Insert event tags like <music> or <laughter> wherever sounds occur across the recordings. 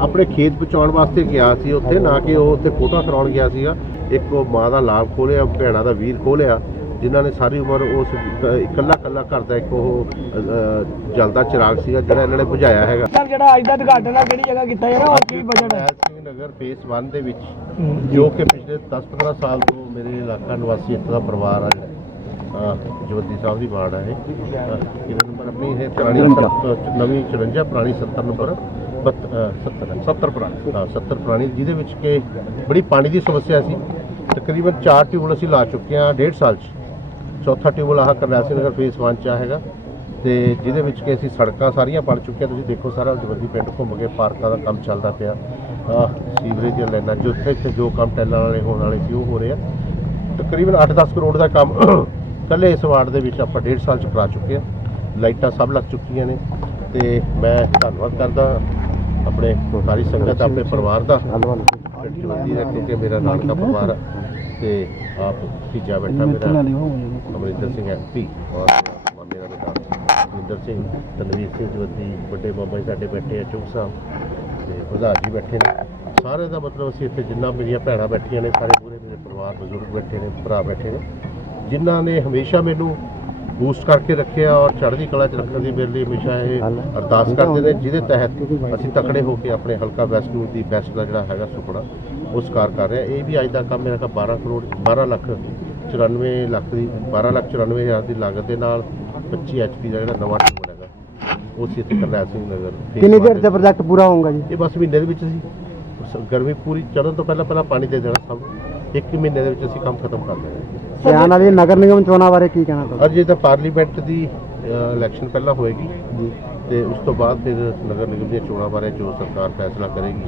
ਆਪਣੇ ਖੇਤ ਬਚਾਉਣ ਵਾਸਤੇ ਗਿਆ ਸੀ ਉੱਥੇ ਨਾ ਕਿ ਉਹ ਉੱਥੇ ਫੋਟੋ ਕਰਾਉਣ ਗਿਆ ਸੀਗਾ। ਇੱਕ ਉਹ ਮਾਂ ਦਾ ਲਾਲ ਖੋਲਿਆ ਭੈਣਾਂ ਦਾ ਵੀਰ ਖੋਲਿਆ ਜਿਨ੍ਹਾਂ ਨੇ ਸਾਰੀ ਉਮਰ ਉਸ ਇਕੱਲਾ ਇਕੱਲਾ ਘਰ ਦਾ ਇੱਕ ਉਹ ਜਲਦਾ ਚਿਰਾਗ ਸੀਗਾ ਜਿਹੜਾ ਇਹਨਾਂ ਨੇ ਬੁਝਾਇਆ ਹੈਗਾ। ਸਰ ਜਿਹੜਾ ਅੱਜ ਦਾ ਉਦਘਾਟਨ ਆ ਕਿਹੜੀ ਜਗ੍ਹਾ ਕੀਤਾ ਜਾ ਰਿਹਾ ਉਹ ਕੀ ਬਜਟ ਹੈ? ਸਿੰਘ ਨਗਰ ਫੇਸ 1 ਦੇ ਵਿੱਚ ਜੋ। ਕਿ ਪਿਛਲੇ 10-15 ਸਾਲ ਤੋਂ ਮੇਰੇ ਇਲਾਕਾ ਨਿਵਾਸੀ ਇੱਥੇ ਦਾ ਪਰਿਵਾਰ ਆ ਜੋਤੀ ਸਾਹਿਬ ਦੀ ਵਾਰਡ ਹੈ ਇਹ। ਨੰਬਰ ਆਪਣੀ ਇਹ ਪੁਰਾਣੀ ਨਵੀਂ 54 ਪੁਰਾਣੀ 70 ਨੰਬਰ। 70 70 ਪੁਰਾਣੀ। ਹਾਂ 70 ਪੁਰਾਣੀ, ਜਿਹਦੇ ਵਿੱਚ ਕਿ ਬੜੀ ਪਾਣੀ ਦੀ ਸਮੱਸਿਆ ਸੀ। ਤਕਰੀਬਨ 4 ਟਿਊਬਲ ਅਸੀਂ ਲਾ ਚੁੱਕੇ ਹਾਂ ਡੇਢ ਸਾਲ 'ਚ। ਚੌਥਾ ਟਿਊਬਲ ਆਹ ਕਰਨਾਸੀ ਨਗਰ ਫੇਸ 1 ਚ ਆ ਹੈਗਾ। ਤੇ ਜਿਹਦੇ ਵਿੱਚ ਕਿ ਅਸੀਂ ਸੜਕਾਂ ਸਾਰੀਆਂ ਬਣ ਚੁੱਕੀਆਂ ਤੁਸੀਂ ਦੇਖੋ ਸਾਰਾ ਜਵੱਦੀ ਪਿੰਡ ਘੁੰਮ ਕੇ ਪਾਰਕਾਂ ਦਾ ਕੰਮ ਚੱਲਦਾ ਪਿਆ। ਸੀਵਰੇਜ ਦੀਆਂ ਲਾਈਨਾਂ ਜੋ ਇੱਥੇ ਇੱਥੇ ਜੋ ਕੰਮ ਟੈਲਾਂ ਵਾਲੇ ਹੋਣ ਵਾਲੇ ਸੀ, ਉਹ ਹੋ ਰਹੇ ਆ। ਤਕਰੀਬਨ 8-10 ਕਰੋੜ ਦਾ ਕੰਮ <clears throat> ਕੱਲੇ ਇਸ ਵਾਰਡ ਦੇ ਵਿੱਚ ਆਪਾਂ ਡੇਢ ਸਾਲ ਚ ਕਰਾ ਚੁੱਕੇ ਆ ਲਾਈਟਾਂ ਸਭ ਲੱਗ ਚੁੱਕੀਆਂ ਨੇ। ਤੇ ਮੈਂ ਧੰਨਵਾਦ ਕਰਦਾ ਆਪਣੇ ਸਾਰੀ ਸੰਗਤ ਆਪਣੇ ਪਰਿਵਾਰ ਦਾ। ਦਾ ਕਿਉਂਕਿ ਮੇਰਾ ਨਾਨਕਾ ਪਰਿਵਾਰ ਆ ਤੇ ਆਪ ਤੀਜਾ ਬੈਠਾ ਮੇਰਾ ਅਮਰਿੰਦਰ ਸਿੰਘ ਐਮਪੀ ਔਰ ਦਾ ਬੇਟਾ ਅਮਰਿੰਦਰ ਸਿੰਘ। ਤਨਵੀਰ ਸਿੰਘ ਜਵੱਦੀ ਵੱਡੇ ਬਾਬਾ ਜੀ ਸਾਡੇ ਬੈਠੇ ਆ ਚੁਗ ਸਾਹਿਬ ਤੇ ਪ੍ਰਧਾਨ ਜੀ ਬੈਠੇ ਨੇ। ਸਾਰੇ ਦਾ ਮਤਲਬ ਅਸੀਂ ਇੱਥੇ ਜਿੰਨਾ ਮੇਰੀਆਂ ਭੈਣਾਂ ਬੈਠੀਆਂ ਨੇ ਸਾਰੇ ਪੂਰੇ ਮੇਰੇ ਪਰਿਵਾਰ ਬਜ਼ੁਰਗ ਬੈਠੇ ਨੇ ਭਰਾ ਬੈਠੇ ਨੇ। ਜਿਨ੍ਹਾਂ ਨੇ ਹਮੇਸ਼ਾ ਮੈਨੂੰ ਬੂਸਟ ਕਰਕੇ ਰੱਖਿਆ ਔਰ ਚੜ੍ਹਦੀ ਕਲਾ 'ਚ ਰੱਖਣ ਦੀ ਮੇਰੇ ਲਈ ਹਮੇਸ਼ਾ ਇਹ ਅਰਦਾਸ ਕਰਦੇ ਨੇ ਜਿਹਦੇ ਤਹਿਤ ਅਸੀਂ ਤਕੜੇ ਹੋ ਕੇ ਆਪਣੇ ਹਲਕਾ ਵੈਸਟ ਨੂੰ ਦੀ ਬੈਸਟ ਦਾ ਜਿਹੜਾ ਹੈਗਾ ਸੁਪਨਾ ਉਹ ਸਾਕਾਰ ਕਰ ਰਹੇ ਇਹ ਵੀ ਅੱਜ ਦਾ ਕੰਮ ਮੇਰਾ ਕਾ 12 ਕਰੋੜ 12 ਲੱਖ 94 ਲੱਖ ਦੀ 12 ਲੱਖ 94 ਹਜ਼ਾਰ ਦੀ ਲਾਗਤ ਦੇ ਨਾਲ 25 ਐਚਪੀ ਦਾ ਜਿਹੜਾ ਨਵਾਂ ਟਿਊਬ ਬਣੇਗਾ ਉਹ ਸੀ ਇੱਥੇ ਕਰਨੈਲ ਸਿੰਘ ਨਗਰ ਕਿੰਨੀ ਦੇਰ ਦੇ ਪ੍ਰੋਜੈਕਟ ਪੂਰਾ ਹੋਊਗਾ ਜੀ? ਇਹ ਬਸ ਮਹੀਨੇ ਦੇ ਵਿੱਚ ਸੀ। ਗਰਮੀ ਪੂਰੀ ਚੜ੍ਹਨ ਤੋਂ ਪਹਿਲਾਂ ਪਹਿਲਾਂ ਪਾਣੀ ਦੇ ਦੇਣਾ ਸਭ। ਇੱਕ ਮਹੀਨੇ ਦੇ ਵਿੱਚ ਅਸੀਂ ਕੰਮ ਖਤਮ ਕਰ ਦੇਣਾ। ਆਉਣ ਵਾਲੀ ਨਗਰ ਨਿਗਮ ਚੋਣਾਂ ਬਾਰੇ ਕੀ ਕਹਿਣਾ ਚਾਹੁੰਦੇ ਅੱਜ ਇਹ ਤਾਂ ਪਾਰਲੀਮੈਂਟ ਦੀ ਇਲੈਕਸ਼ਨ ਪਹਿਲਾਂ ਹੋਏਗੀ ਤੇ ਉਸ ਤੋਂ ਬਾਅਦ ਫਿਰ ਨਗਰ ਨਿਗਮ ਦੀਆਂ ਚੋਣਾਂ ਬਾਰੇ ਜੋ ਸਰਕਾਰ ਫੈਸਲਾ ਕਰੇਗੀ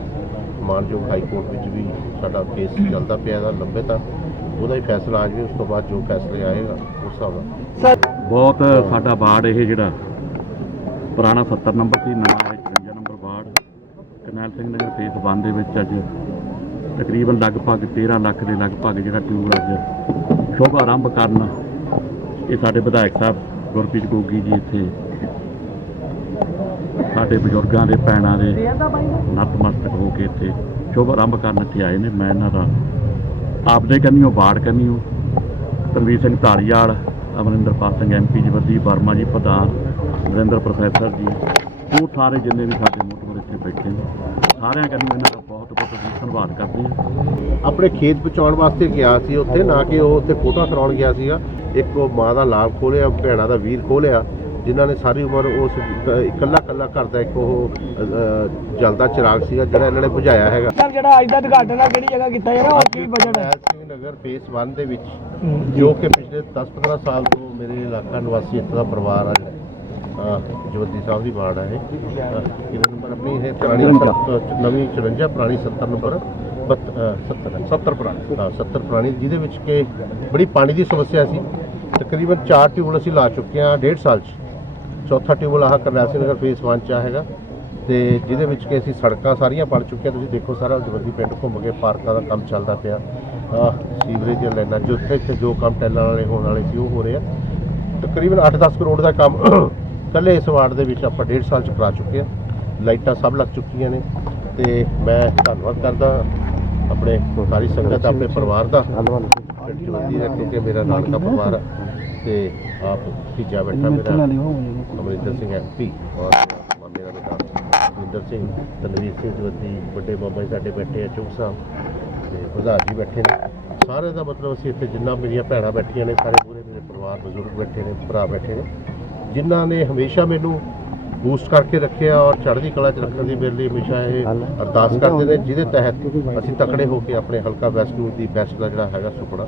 ਮਾਨਯੋਗ ਹਾਈ ਕੋਰਟ ਵਿੱਚ ਵੀ ਸਾਡਾ ਕੇਸ ਚੱਲਦਾ ਪਿਆ ਇਹਦਾ ਲੰਬੇ ਤੱਕ ਉਹਦਾ ਹੀ ਫੈਸਲਾ ਆ ਜਾਵੇ ਉਸ ਤੋਂ ਬਾਅਦ ਜੋ ਫੈਸਲੇ ਆਏਗਾ ਉਸ ਹਿਸਾਬ ਨਾਲ। ਸਰ ਬਹੁਤ ਸਾਡਾ ਵਾਰਡ ਇਹ ਜਿਹੜਾ ਪੁਰਾਣਾ 70 ਨੰਬਰ ਸੀ ਨਵਾਂ ਹੈ 54 number ward Karnail Singh Nagar phase 1 ਦੇ ਵਿੱਚ ਅੱਜ ਤਕਰੀਬਨ ਲਗਭਗ 13 ਲੱਖ ਦੇ ਲਗਭਗ ਜਿਹੜਾ ਟਿਊਬ ਅੱਜ ਸ਼ੁਭ ਆਰੰਭ ਕਰਨ ਇਹ ਸਾਡੇ ਵਿਧਾਇਕ ਸਾਹਿਬ ਗੁਰਪ੍ਰੀਤ ਗੋਗੀ ਜੀ ਇੱਥੇ। ਸਾਡੇ ਬਜ਼ੁਰਗਾਂ ਦੇ, ਭੈਣਾਂ ਦੇ ਨਤਮਸਤਕ ਹੋ ਕੇ ਇੱਥੇ ਸ਼ੁਭ ਆਰੰਭ ਕਰਨ ਇੱਥੇ ਆਏ ਨੇ। ਮੈਂ ਇਹਨਾਂ ਦਾ ਆਪਦੇ ਕੰਨੀਓ ਵਾਰਡ ਕੰਨੀਓ ਤਰਵੀਰ ਸਿੰਘ ਧਾਰੀਵਾਲ, ਅਮਰਿੰਦਰਪਾਲ ਸਿੰਘ ਐਮਪੀ ਜੀ ਵੱਡੀ ਵਰਮਾ ਜੀ, ਪ੍ਰਧਾਨ ਨਰਿੰਦਰ ਪ੍ਰੋਫੈਸਰ ਜੀ। ਉਹ ਸਾਰੇ ਜਿੰਨੇ ਵੀ ਸਾਡੇ ਮੋਟਰ ਇੱਥੇ ਬੈਠੇ ਨੇ, ਸਾਰਿਆਂ ਕੰਨੀ ਇਹਨਾਂ ਦਾ ਬਹੁਤ ਬਹੁਤ ਧੰਨਵਾਦ ਕਰਦੇ ਹਾਂ। ਆਪਣੇ ਖੇਤ ਬਚਾਉਣ ਵਾਸਤੇ ਗਿਆ ਸੀ ਉੱਥੇ ਨਾ ਕਿ ਉਹ ਉੱਥੇ ਫੋਟੋ ਕਰਾਉਣ ਗਿਆ ਸੀਗਾ। ਇੱਕ ਉਹ ਮਾਂ ਦਾ ਲਾਲ ਖੋਲਿਆ ਭੈਣਾਂ ਦਾ ਵੀਰ ਖੋਲਿਆ ਜਿਨ੍ਹਾਂ ਨੇ ਸਾਰੀ ਉਮਰ ਉਸ ਇਕੱਲਾ ਇਕੱਲਾ ਘਰ ਦਾ ਇੱਕ ਉਹ ਜਲਦਾ ਚਿਰਾਗ ਸੀਗਾ ਜਿਹੜਾ ਇਹਨਾਂ ਨੇ ਬੁਝਾਇਆ ਹੈਗਾ। ਸਰ ਜਿਹੜਾ ਅੱਜ ਦਾ ਉਦਘਾਟਨ ਆ ਕਿਹੜੀ ਜਗ੍ਹਾ ਕੀਤਾ ਰਿਹਾ ਉਹ ਕੀ ਬਜਟ ਹੈ ਸਿੰਘ ਨਗਰ ਫੇਸ 1 ਦੇ ਵਿੱਚ ਜੋ। ਕਿ ਪਿਛਲੇ 10-15 ਸਾਲ ਤੋਂ ਮੇਰੇ ਇਲਾਕਾ ਨਿਵਾਸੀ ਇੱਥੇ ਦਾ ਪਰਿਵਾਰ ਆ ਜਿਹੜਾ। ਜੋਤੀ ਸਾਹਿਬ ਦੀ ਵਾਰਡ ਹੈ ਇਹ ਨੰਬਰ ਆਪਣੀ ਇਹ ਪੁਰਾਣੀ ਨਵੀਂ 54 ਪੁਰਾਣੀ 70 ਨੰਬਰ। 70 70 ਪੁਰਾਣੀ। ਹਾਂ 70 ਪੁਰਾਣੀ ਜਿਹਦੇ ਵਿੱਚ ਕਿ ਬੜੀ ਪਾਣੀ ਦੀ ਸਮੱਸਿਆ ਸੀ। ਤਕਰੀਬਨ 4 ਟਿਊਬਲ ਅਸੀਂ ਲਾ ਚੁੱਕੇ ਹਾਂ ਡੇਢ ਸਾਲ 'ਚ। ਚੌਥਾ ਟਿਊਬਲ ਆਹ ਕਰਨਾਸੀ ਨਗਰ ਫੇਸ 1 ਚ ਹੈਗਾ। ਤੇ ਜਿਹਦੇ ਵਿੱਚ ਕਿ ਅਸੀਂ ਸੜਕਾਂ ਸਾਰੀਆਂ ਬਣ ਚੁੱਕੀਆਂ ਤੁਸੀਂ ਦੇਖੋ ਸਾਰਾ ਜਵੱਦੀ ਪਿੰਡ ਘੁੰਮ ਕੇ ਪਾਰਕਾਂ ਦਾ ਕੰਮ ਚੱਲਦਾ ਪਿਆ। ਸੀਵਰੇਜ ਦੀਆਂ ਲਾਈਨਾਂ ਜੋ ਇੱਥੇ ਇੱਥੇ ਜੋ ਕੰਮ ਟੈਲਾਂ ਵਾਲੇ ਹੋਣ ਵਾਲੇ ਸੀ ਉਹ ਹੋ ਰਹੇ ਆ। ਤਕਰੀਬਨ 8-10 ਕਰੋੜ ਦਾ ਕੰਮ <clears throat> ਕੱਲੇ ਇਸ ਵਾਰਡ ਦੇ ਵਿੱਚ ਆਪਾਂ ਡੇਢ ਸਾਲ ਚ ਕਰਾ ਚੁੱਕੇ ਆ ਲਾਈਟਾਂ ਸਭ ਲੱਗ ਚੁੱਕੀਆਂ ਨੇ। ਤੇ ਮੈਂ ਧੰਨਵਾਦ ਕਰਦਾ ਆਪਣੇ ਸਾਰੀ ਸੰਗਤ ਆਪਣੇ ਪਰਿਵਾਰ ਦਾ। ਪਿੰਡ ਜਵੱਦੀ ਦਾ ਕਿਉਂਕਿ ਮੇਰਾ ਨਾਨਕਾ ਪਰਿਵਾਰ ਆ ਤੇ ਆਪ ਤੀਜਾ ਬੈਠਾ ਮੇਰਾ ਅਮਰਿੰਦਰ ਸਿੰਘ ਐਮਪੀ ਔਰ ਦਾ ਬੇਟਾ ਅਮਰਿੰਦਰ ਸਿੰਘ ਤਨਵੀਰ ਸਿੰਘ ਜਵੱਦੀ ਵੱਡੇ ਬਾਬਾ ਜੀ ਸਾਡੇ ਬੈਠੇ ਆ ਚੁਗ ਸਾਹਿਬ ਤੇ ਪ੍ਰਧਾਨ ਜੀ ਬੈਠੇ ਨੇ। ਸਾਰੇ ਦਾ ਮਤਲਬ ਅਸੀਂ ਇੱਥੇ ਜਿੰਨਾ ਮੇਰੀਆਂ ਭੈਣਾਂ ਬੈਠੀਆਂ ਨੇ ਸਾਰੇ ਪੂਰੇ ਮੇਰੇ ਪਰਿਵਾਰ ਬਜ਼ੁਰਗ ਬੈਠੇ ਨੇ ਭਰਾ ਬੈਠੇ ਨੇ। ਜਿਨ੍ਹਾਂ ਨੇ ਹਮੇਸ਼ਾ ਮੈਨੂੰ ਬੂਸਟ ਕਰਕੇ ਰੱਖਿਆ ਔਰ ਚੜ੍ਹਦੀ ਕਲਾ 'ਚ ਰੱਖਣ ਦੀ ਮੇਰੇ ਲਈ ਹਮੇਸ਼ਾ ਇਹ ਅਰਦਾਸ ਕਰਦੇ ਨੇ ਜਿਹਦੇ ਤਹਿਤ ਅਸੀਂ ਤਕੜੇ ਹੋ ਕੇ ਆਪਣੇ ਹਲਕਾ ਵੈਸਟ ਨੂੰ ਦੀ ਬੈਸਟ ਦਾ ਜਿਹੜਾ ਹੈਗਾ ਸੁਪਨਾ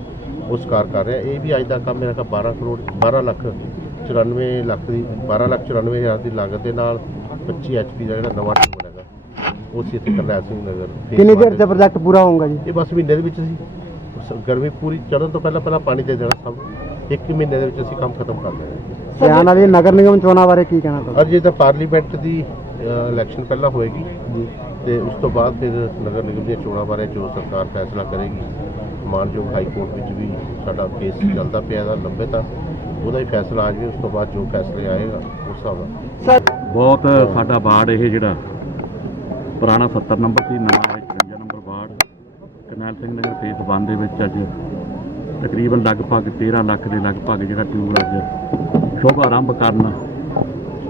ਉਹ ਸਾਕਾਰ ਕਰ ਰਹੇ ਇਹ ਵੀ ਅੱਜ ਦਾ ਕੰਮ ਮੇਰਾ ਕਾ 12 ਕਰੋੜ 12 ਲੱਖ 94 ਲੱਖ ਦੀ 12 ਲੱਖ 94 ਹਜ਼ਾਰ ਦੀ ਲਾਗਤ ਦੇ ਨਾਲ 25 ਐਚਪੀ ਦਾ ਜਿਹੜਾ ਨਵਾਂ ਟਿਊਬ ਬਣੇਗਾ ਉਹ ਸੀ ਇੱਥੇ ਕਰਨੈਲ ਸਿੰਘ ਨਗਰ। ਕਿੰਨੀ ਦੇਰ ਦੇ ਪ੍ਰੋਜੈਕਟ ਪੂਰਾ ਹੋਊਗਾ ਜੀ? ਇਹ ਬਸ ਮਹੀਨੇ ਦੇ ਵਿੱਚ ਸੀ। ਗਰਮੀ ਪੂਰੀ ਚੜ੍ਹਨ ਤੋਂ ਪਹਿਲਾਂ ਪਹਿਲਾਂ ਪਾਣੀ ਦੇ ਦੇਣਾ ਸਭ। ਇੱਕ ਮਹੀਨੇ ਦੇ ਵਿੱਚ ਅਸੀਂ ਕੰਮ ਖਤਮ ਕਰ ਦੇਣਾ। ਆਉਣ ਵਾਲੀ ਨਗਰ ਨਿਗਮ ਚੋਣਾਂ ਬਾਰੇ ਕੀ ਕਹਿਣਾ ਅੱਜ ਇਹ ਤਾਂ ਪਾਰਲੀਮੈਂਟ ਦੀ ਇਲੈਕਸ਼ਨ ਪਹਿਲਾਂ ਹੋਏਗੀ। ਤੇ ਉਸ ਤੋਂ ਬਾਅਦ ਫਿਰ ਨਗਰ ਨਿਗਮ ਦੀਆਂ ਚੋਣਾਂ ਬਾਰੇ ਜੋ ਸਰਕਾਰ ਫੈਸਲਾ ਕਰੇਗੀ ਮਾਨਯੋਗ ਹਾਈ ਕੋਰਟ ਵਿੱਚ ਵੀ ਸਾਡਾ ਕੇਸ ਚੱਲਦਾ ਪਿਆ ਇਹਦਾ ਲੰਬੇ ਤੱਕ ਉਹਦਾ ਹੀ ਫੈਸਲਾ ਆ ਜਾਵੇ ਉਸ ਤੋਂ ਬਾਅਦ ਜੋ ਫੈਸਲੇ ਆਏਗਾ ਉਸ ਹਿਸਾਬ ਨਾਲ। ਸਰ ਬਹੁਤ ਸਾਡਾ ਵਾਰਡ ਇਹ ਜਿਹੜਾ ਪੁਰਾਣਾ 70 ਨੰਬਰ ਸੀ ਨਵਾਂ ਹੈ 54 number ward Karnail Singh Nagar phase 1 ਦੇ ਵਿੱਚ ਅੱਜ ਤਕਰੀਬਨ ਲਗਭਗ 13 ਲੱਖ ਦੇ ਲਗਭਗ ਜਿਹੜਾ ਟਿਊਬ ਅੱਜ ਸ਼ੁਭ ਆਰੰਭ ਕਰਨ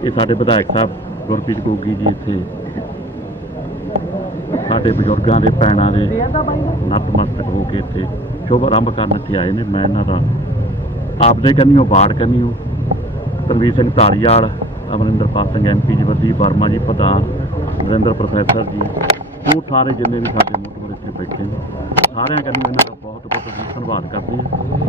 ਇਹ ਸਾਡੇ ਵਿਧਾਇਕ ਸਾਹਿਬ ਗੁਰਪ੍ਰੀਤ ਗੋਗੀ ਜੀ ਇੱਥੇ। ਸਾਡੇ ਬਜ਼ੁਰਗਾਂ ਦੇ ਭੈਣਾਂ ਦੇ ਨਤਮਸਤਕ ਹੋ ਕੇ ਇੱਥੇ ਸ਼ੁਭ ਆਰੰਭ ਕਰਨ ਇੱਥੇ ਆਏ ਨੇ। ਮੈਂ ਇਹਨਾਂ ਦਾ ਆਪਦੇ ਕੰਨਿਓ ਬਾੜ ਕੰਨਿਓ ਤਰਵੀਰ ਸਿੰਘ ਧਾਰੀਵਾਲ, ਅਮਰਿੰਦਰਪਾਲ ਸਿੰਘ ਐਮਪੀ ਜੀ ਵੱਡੀ ਵਰਮਾ ਜੀ, ਪ੍ਰਧਾਨ ਨਰਿੰਦਰ ਪ੍ਰੋਫੈਸਰ ਜੀ। ਉਹ ਸਾਰੇ ਜਿੰਨੇ ਵੀ ਸਾਡੇ ਮੋਟਵਰ ਇੱਥੇ ਬੈਠੇ ਨੇ, ਸਾਰਿਆਂ ਕੰਨਿਓ ਇਹਨਾਂ ਦਾ ਬਹੁਤ ਬਹੁਤ ਧੰਨਵਾਦ ਕਰਦੇ ਹਾਂ।